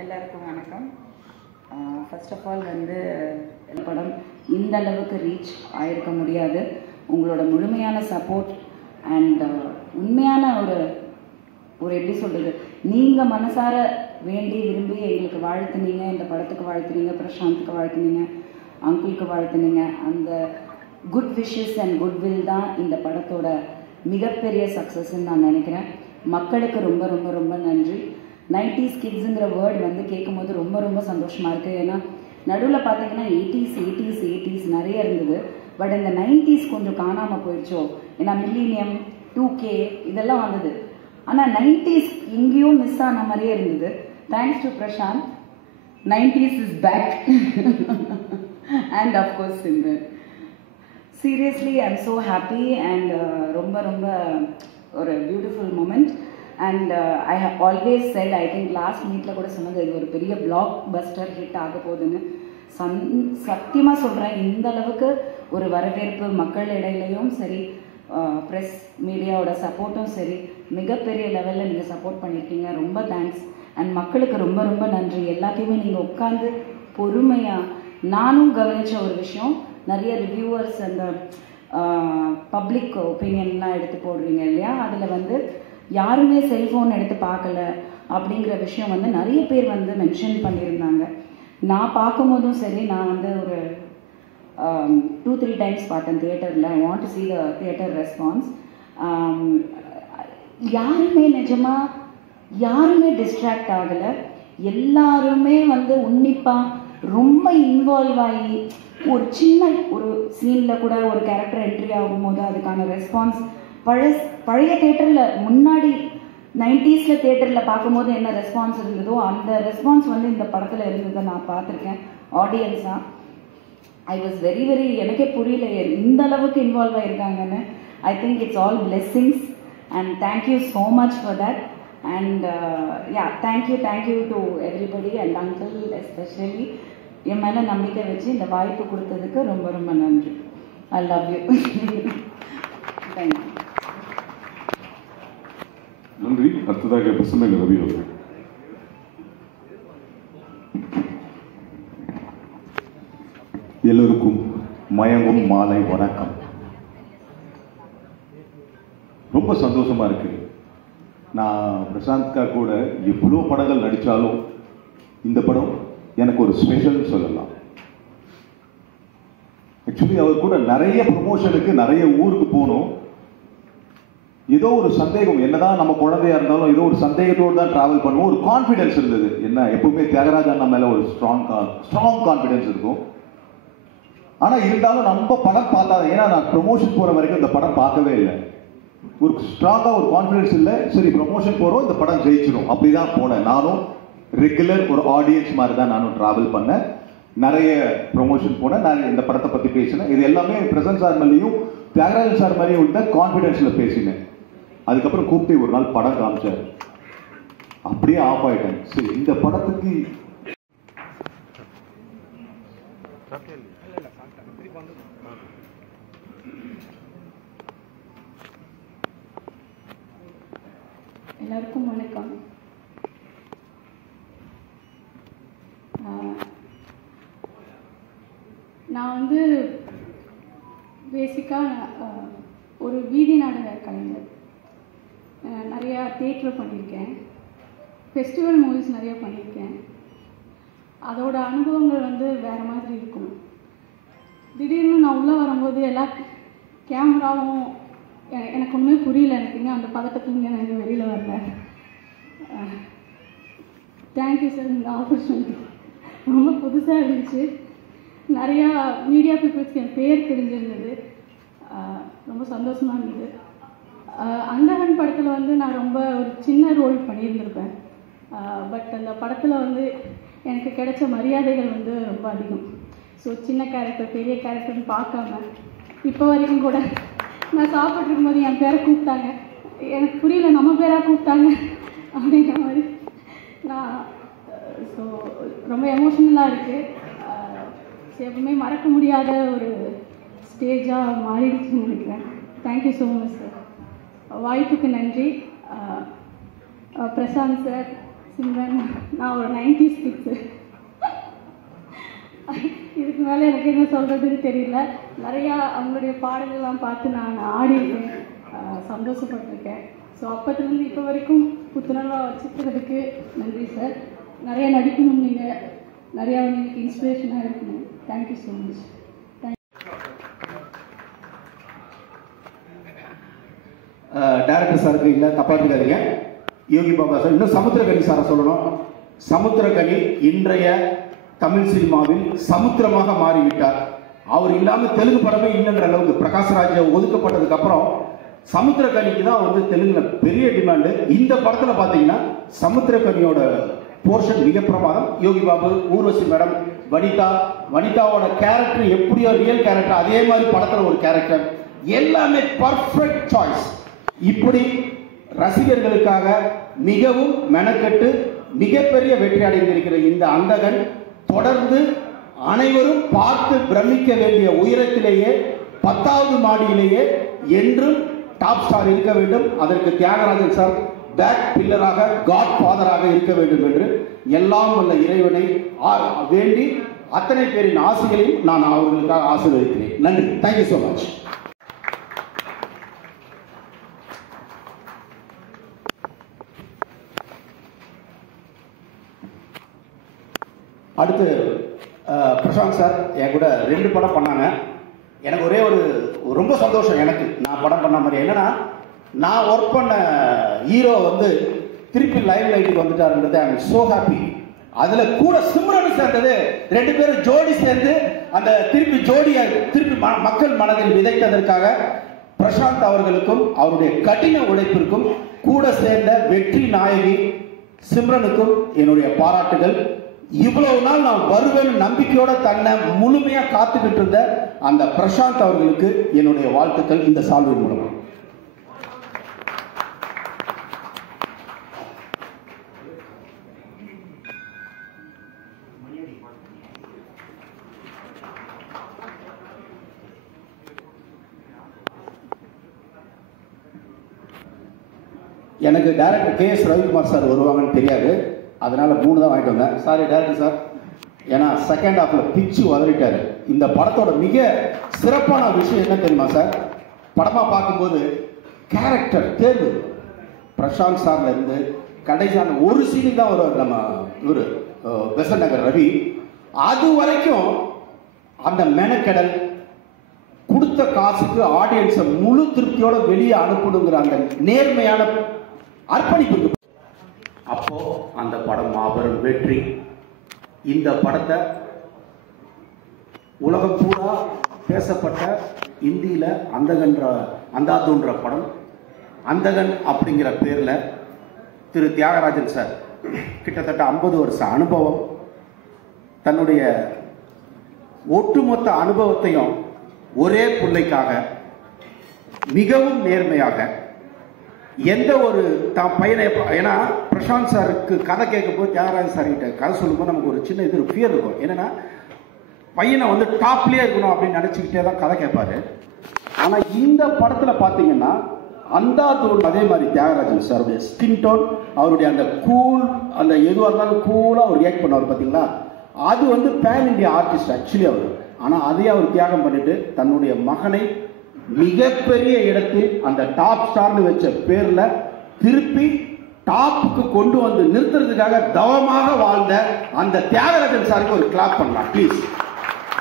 எல்லாருக்கும் வணக்கம். First of all வந்து படம் இந்த அளவுக்கு ரீச் ஆகிருக்க முடியாது. உங்களோட முழுமையான சப்போர்ட் அண்ட் உண்மையான ஒரு எப்படி சொல்கிறது, நீங்கள் மனசார வேண்டி விரும்பி எங்களுக்கு வாழ்த்துனீங்க, இந்த படத்துக்கு வாழ்த்துனீங்க, பிரசாந்துக்கு வாழ்த்துனீங்க, அங்கிளுக்கு வாழ்த்துனீங்க. அந்த குட் விஷஸ் அண்ட் குட்வில் தான் இந்த படத்தோட மிகப்பெரிய சக்ஸஸ்ன்னு நான் நினைக்கிறேன். மக்களுக்கு ரொம்ப ரொம்ப ரொம்ப நன்றி. 90s கிட்ஸுங்கிற வேர்டு வந்து கேட்கும்போது ரொம்ப ரொம்ப சந்தோஷமாக இருக்குது. ஏன்னா நடுவில் பார்த்தீங்கன்னா 80s நிறைய இருந்தது. பட் இந்த 90s கொஞ்சம் காணாமல் போயிடுச்சோ. ஏன்னா மில்லினியம் 2K இதெல்லாம் வந்தது. ஆனால் 90s எங்கேயும் மிஸ் ஆன மாதிரியே இருந்தது. Thanks to Prashanth, 90s is back. And of course சிந்தர். Seriously I am so happy and ரொம்ப ரொம்ப ஒரு beautiful moment. And I have always said, I think last மீட்டில் கூட சொன்னது, இது ஒரு பெரிய பிளாக் பஸ்டர் ஹிட் ஆக போகுதுன்னு. சத்தியமாக சொல்கிறேன், இந்த அளவுக்கு ஒரு வரவேற்பு மக்கள் இடையிலையும் சரி, ப்ரெஸ் மீடியாவோட சப்போர்ட்டும் சரி, மிகப்பெரிய லெவலில் நீங்கள் சப்போர்ட் பண்ணியிருக்கீங்க. ரொம்ப தேங்க்ஸ். அண்ட் மக்களுக்கு ரொம்ப ரொம்ப நன்றி. எல்லாத்தையுமே நீங்கள் உட்காந்து பொறுமையாக, நானும் கவனித்த ஒரு விஷயம், நிறைய ரிவ்யூவர்ஸ் அந்த பப்ளிக் ஒப்பீனியன்லாம் எடுத்து போடுறீங்க இல்லையா, அதில் வந்து யாருமே செல்ஃபோன் எடுத்து பார்க்கல அப்படிங்கிற விஷயம் வந்து நிறைய பேர் வந்து மென்ஷன் பண்ணியிருந்தாங்க. நான் பார்க்கும்போதும் சரி, நான் வந்து ஒரு 2-3 டைம்ஸ் பார்த்தேன் தியேட்டரில். I want to see the theatre response. யாருமே நிஜமாக யாருமே டிஸ்ட்ராக்ட் ஆகலை. எல்லாருமே வந்து உன்னிப்பாக ரொம்ப இன்வால்வ் ஆகி, ஒரு சின்ன ஒரு சீனில் கூட ஒரு கேரக்டர் என்ட்ரி ஆகும்போது அதுக்கான ரெஸ்பான்ஸ் பழைய தேட்டரில் முன்னாடி 90s தேட்டரில் பார்க்கும்போது என்ன ரெஸ்பான்ஸ் இருந்ததோ அந்த ரெஸ்பான்ஸ் வந்து இந்த படத்தில் இருந்ததை நான் பார்த்துருக்கேன் ஆடியன்ஸாக. ஐ வாஸ் வெரி வெரி, எனக்கே புரியல இந்த அளவுக்கு இன்வால்வ் ஆகிருக்காங்கன்னு. I think it's all blessings and thank you so much for that. And yeah, thank you to everybody and uncle especially என் மேலே நம்பிக்கை வச்சு இந்த வாய்ப்பு கொடுத்ததுக்கு ரொம்ப ரொம்ப நன்றி. I love you. தேங்க்யூ. நன்றி. அடுத்ததாக பசுமையில் ரவி அவர்கள். எல்லோருக்கும் மயங்கும் மாலை வணக்கம். ரொம்ப சந்தோஷமா இருக்கு. நான் பிரசாந்த்கா கூட எவ்வளோ படங்கள் நடித்தாலும் இந்த படம் எனக்கு ஒரு ஸ்பெஷல் சொல்லலாம். ஆக்சுவலி அவர் கூட நிறைய ப்ரொமோஷனுக்கு நிறைய ஊருக்கு போகணும். ஏதோ ஒரு சந்தேகம், என்னதான் நம்ம குழந்தையா இருந்தாலும் ஏதோ ஒரு சந்தேகத்தோடு தான் டிராவல் பண்ணுவோம். ஒரு கான்ஃபிடென்ஸ் இருந்தது. என்ன, எப்பவுமே தியாகராஜ் அண்ணா மேல ஒரு ஸ்ட்ராங் கான்ஃபிடென்ஸ் இருக்கும். ஆனா இருந்தாலும் நம்ம படம் பார்த்தா, ஏன்னா நான் ப்ரொமோஷன் போற வரைக்கும் இந்த படம் பார்க்கவே இல்லை. ஒரு ஸ்ட்ராங்கா ஒரு கான்ஃபிடென்ஸ் இல்லை. சரி, ப்ரொமோஷன் போறோம், இந்த படம் ஜெயிச்சிடும் அப்படிதான் போனேன். நானும் ரெகுலர் ஒரு ஆடியன்ஸ் மாதிரி தான் நானும் டிராவல் பண்ணேன். நிறைய ப்ரொமோஷன் போனேன். நான் இந்த படத்தை பத்தி பேசினேன். இது எல்லாமே பிரசன்ட் சார் மேலேயும் தியாகராஜன் சார் மாதிரியும் உள்ள கான்ஃபிடென்ஸ்ல பேசினேன். அதுக்கப்புறம் கூப்பிட்டு ஒரு நாள் படம் காமிச்சார். அப்படியே ஆஃப் ஆயிட்டேன். சரி, இந்த படத்துக்கு எல்லாருக்கும் வணக்கம். நான் வந்து பேசிக்காக ஒரு வீதி நாடக கலைஞர். நிறையா தேட்டர் பண்ணியிருக்கேன், ஃபெஸ்டிவல் மூவிஸ் நிறையா பண்ணியிருக்கேன். அதோட அனுபவங்கள் வந்து வேறு மாதிரி இருக்கும். திடீர்னு நான் உள்ளே வரும்போது எல்லா கேமராவும் எனக்கு ஒன்றுமே புரியல. எனக்கு அந்த பதட்டத்துலேருந்து நான் வெளியில் வரல. தேங்க்யூ சார், இந்த ஆப்பர்ச்சுனிட்டி ரொம்ப புதுசாக இருந்துச்சு. நிறையா மீடியா பீப்புள்ஸ்க்கு என் பேர் தெரிஞ்சிருந்தது. ரொம்ப சந்தோஷமாக இருந்தது. அந்தகன் படத்தில் வந்து நான் ரொம்ப ஒரு சின்ன ரோல் பண்ணியிருந்திருப்பேன். பட் அந்த படத்தில் வந்து எனக்கு கிடைச்ச மரியாதைகள் வந்து ரொம்ப அதிகம். ஸோ சின்ன கேரக்டர் பெரிய கேரக்டர்னு பார்க்காம இப்போ வரைக்கும் கூட நான் சாப்பிட்ருக்கும் போது என் பேரை கூப்பிட்டாங்க. எனக்கு புரியல, நம்ம பேராக கூப்பிட்டாங்க அப்படிங்கிற மாதிரி நான். ஸோ ரொம்ப எமோஷ்னலாக இருக்குது. எப்பவுமே மறக்க முடியாத ஒரு ஸ்டேஜாக மாறிடுச்சுன்னு நினைக்கிறேன். Thank you so much sir. வாய்ப்புக்கு நன்றி. பிரசாந்த் சார், சிம்ரன், நான் ஒரு 90s கிட்ஸு. இதுக்கு மேலே எனக்கு என்ன சொல்கிறதுன்னு தெரியல. நிறையா அவங்களுடைய பாடல்கள்லாம் பார்த்து நான் ஆடிருக்கேன், சந்தோஷப்பட்டிருக்கேன். ஸோ அப்போத்துலேருந்து இப்போ வரைக்கும் புத்துணர்வாக வச்சுக்கிறதுக்கு நன்றி சார். நிறையா நடிக்கணும், நீங்கள் நிறையா உங்களுக்கு இன்ஸ்பிரேஷனாக இருக்கணும். Thank you so much. டைரக்டர் சாருக்கு இல்லை தப்பாக இருக்காதீங்க, யோகி பாபா சார். இன்னும் சமுத்திரக்கனி சாரை சொல்லணும். சமுத்திரக்கனி இன்றைய தமிழ் சினிமாவில் சமுத்திரமாக மாறிவிட்டார். அவர் இல்லாமல் தெலுங்கு படமே இல்லைன்ற அளவுக்கு பிரகாஷ்ராஜ் ஒதுக்கப்பட்டதுக்கு அப்புறம் சமுத்திரக்கனிக்கு தான் வந்து தெலுங்குல பெரிய டிமாண்டு. இந்த படத்துல பாத்தீங்கன்னா சமுத்திரக்கனியோட போர்ஷன் மிக பிரமாதம். யோகி பாபு, ஊர்வசி மேடம், வனிதாவோட கேரக்டர் எப்படியோ ரியல் கேரக்டர், அதே மாதிரி படத்துல ஒரு கேரக்டர், எல்லாமே பர்ஃபெக்ட் சாய்ஸ். இப்படி ரசிகர்களுக்காக மிகவும் மெனக்கெட்டு மிகப்பெரிய வெற்றி அடைந்திருக்கிற இந்த அந்தகன் தொடர்ந்து அனைவரும் பார்த்து பிரமிக்க வேண்டிய உயரத்திலேயே 10வது மாடியிலேயே என்றும் டாப் ஸ்டார் இருக்க வேண்டும். அதற்கு தியாகராஜன் சார் பேக் பில்லராக, காட் ஃபாதராக இருக்க வேண்டும் என்று எல்லாம் வல்ல இறைவனை வேண்டி அத்தனை பேரின் ஆசைகளையும் நான் அவர்களுக்காக ஆசீர்வதிக்கிறேன். நன்றி. Thank you so much. அடுத்து பிரசாந்த் சார் என் கூட 2 படம் பண்ணாங்க. எனக்கு ஒரே ஒரு ரொம்ப சந்தோஷம். எனக்கு நான் படம் பண்ண மாதிரி என்னன்னா, நான் ஒர்க் பண்ண ஹீரோ வந்து திருப்பி லைவ் லைட்டுக்கு வந்துட்டாருன்றது ஐ எம் சோ ஹாப்பி. அதுல கூட சிம்ரன் சேர்ந்தது 2 பேரும் ஜோடி சேர்ந்து அந்த திருப்பி மக்கள் மனதில் விதைத்ததற்காக பிரசாந்த் அவர்களுக்கும் அவருடைய கடின உழைப்பிற்கும் கூட சேர்ந்த வெற்றி நாயகி சிம்ரனுக்கும் என்னுடைய பாராட்டுகள். இவ்வளவு நாள் நான் வருவேன் நம்பிக்கையோட தன்னை முழுமையா காத்துக்கிட்டு இருந்த அந்த பிரசாந்த் அவர்களுக்கு என்னுடைய வாழ்த்துக்கள் இந்த சால்வின் மூலம். எனக்கு டைரக்டர் KS ரவிக்குமார் சார் வருவாங்கன்னு தெரியாது, அதனால 3 தான் வாங்கிட்டு வந்தேன். சாரி டைரக்டர் சார், ஏன்னா செகண்ட் ஹாஃப்ல பிச்சு வதறிட்டாரு. இந்த படத்தோட மிக சிறப்பான விஷயம் என்ன தெரியுமா சார், படமா பார்க்கும்போது கேரக்டர் தேர்வு பிரசாந்த் சார்ல இருந்து கடைசியான ஒரு சீனுக்கு தான் வருவார் நம்ம இவரு பெசன்ட் நகர் ரவி. அது வரைக்கும் அந்த மெனக்கெடல், கொடுத்த காசுக்கு ஆடியன்ஸை முழு திருப்தியோட வெளியே அனுப்பணுங்கிற அந்த நேர்மையான அர்ப்பணிப்பு. அப்போ அந்த படம் மாபெரும் வெற்றி. இந்த படத்தை உலகம் பூரா பேசப்பட்ட இந்தியில அந்தாதுன்ற படம், அந்தகன் அப்படிங்கிற பேர்ல திரு தியாகராஜன் சார் கிட்டத்தட்ட 50 வருஷ அனுபவம், தன்னுடைய ஒட்டுமொத்த அனுபவத்தையும் ஒரே பிள்ளைக்காக மிகவும் நேர்மையாக எந்த ஒரு பையனை, ஏன்னா பிரசாந்த் சாருக்கு கதை கேட்கும்போது தியாகராஜன் சார் கிட்ட கதை சொல்லும்போது நமக்கு ஒரு சின்ன இது ஃபியர் இருக்கும். என்னன்னா பையனை வந்து டாப்லேயே இருக்கணும் அப்படின்னு நினச்சிக்கிட்டே தான் கதை கேட்பாரு. ஆனால் இந்த படத்தில் பார்த்தீங்கன்னா அந்தாதூர் அதே மாதிரி தியாகராஜன் சாருடைய ஸ்கின் டோன், அவருடைய அந்த கூல், அந்த எதுவாக இருந்தாலும் கூலாக அவர் ரியாக்ட் பண்ணுவார் பார்த்தீங்களா, அது வந்து பேன் இண்டியா ஆர்டிஸ்ட் ஆக்சுவலி அவர். ஆனால் அதையே அவர் தியாகம் பண்ணிட்டு தன்னுடைய மகனை மிகப்பெரிய இடத்தில் அந்த டாப் ஸ்டார்னு வச்ச பேர்ல திருப்பி டாப்புக்கு கொண்டு வந்து நிறுத்துறதுக்காக தவமாக வாழ்ந்த அந்த தியாகராஜன் சாருக்கு ஒரு கிளாப் பண்ணலாம் ப்ளீஸ்.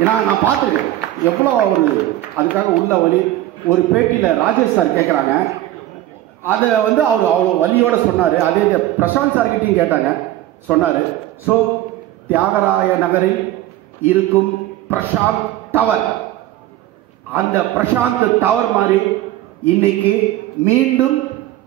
ஏன்னா நான் பார்த்துருக்கேன் எவ்வளோ ஒரு அதுக்காக உள்ள வழி. ஒரு பேட்டியில் ராஜேஷ் சார் கேட்குறாங்க, அதை வந்து அவர் அவ்வளோ வலியோட சொன்னார். அதே பிரசாந்த் சார்கிட்டையும் கேட்டாங்க, சொன்னார். ஸோ தியாகராய நகரில் இருக்கும் பிரசாந்த் டவர், அந்த பிரசாந்த் டவர் மாதிரி இன்னைக்கு மீண்டும்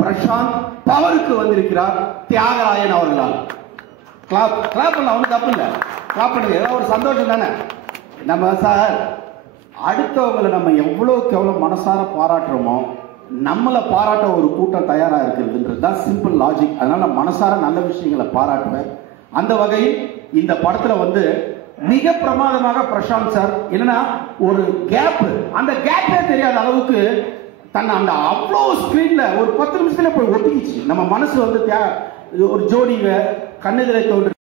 பிரசாந்த் பவருக்கு வந்திருக்கிறார் தியாகராயன் அவர்களால். கிளாப் பண்ணலாம், ஒன்றும் தப்பு இல்லை, கிளாப் பண்ணுங்க, ஏதாவது ஒரு சந்தோஷம் தானே. நம்ம சார் அடுத்தவங்களை நம்ம எவ்வளோக்கு எவ்வளோ மனசார பாராட்டுறோமோ நம்மளை பாராட்ட ஒரு கூட்டம் தயாராக இருக்கிறதுன்றது தான் சிம்பிள் லாஜிக். அதனால நான் மனசார நல்ல விஷயங்களை பாராட்டுவேன். அந்த வகையில் இந்த படத்தில் வந்து மிக பிரமாதமாக பிரசாந்த் சார் என்னன்னா ஒரு கேப், அந்த கேப்பே தெரியாத அளவுக்கு தன்னை அந்த அவ்வளோ ஸ்கிரீன்ல ஒரு 10 நிமிஷத்துல போய் ஒட்டிக்கிச்சு. நம்ம மனசு வந்து ஒரு ஜோடிங்க கண்ணெதிரை தோன்று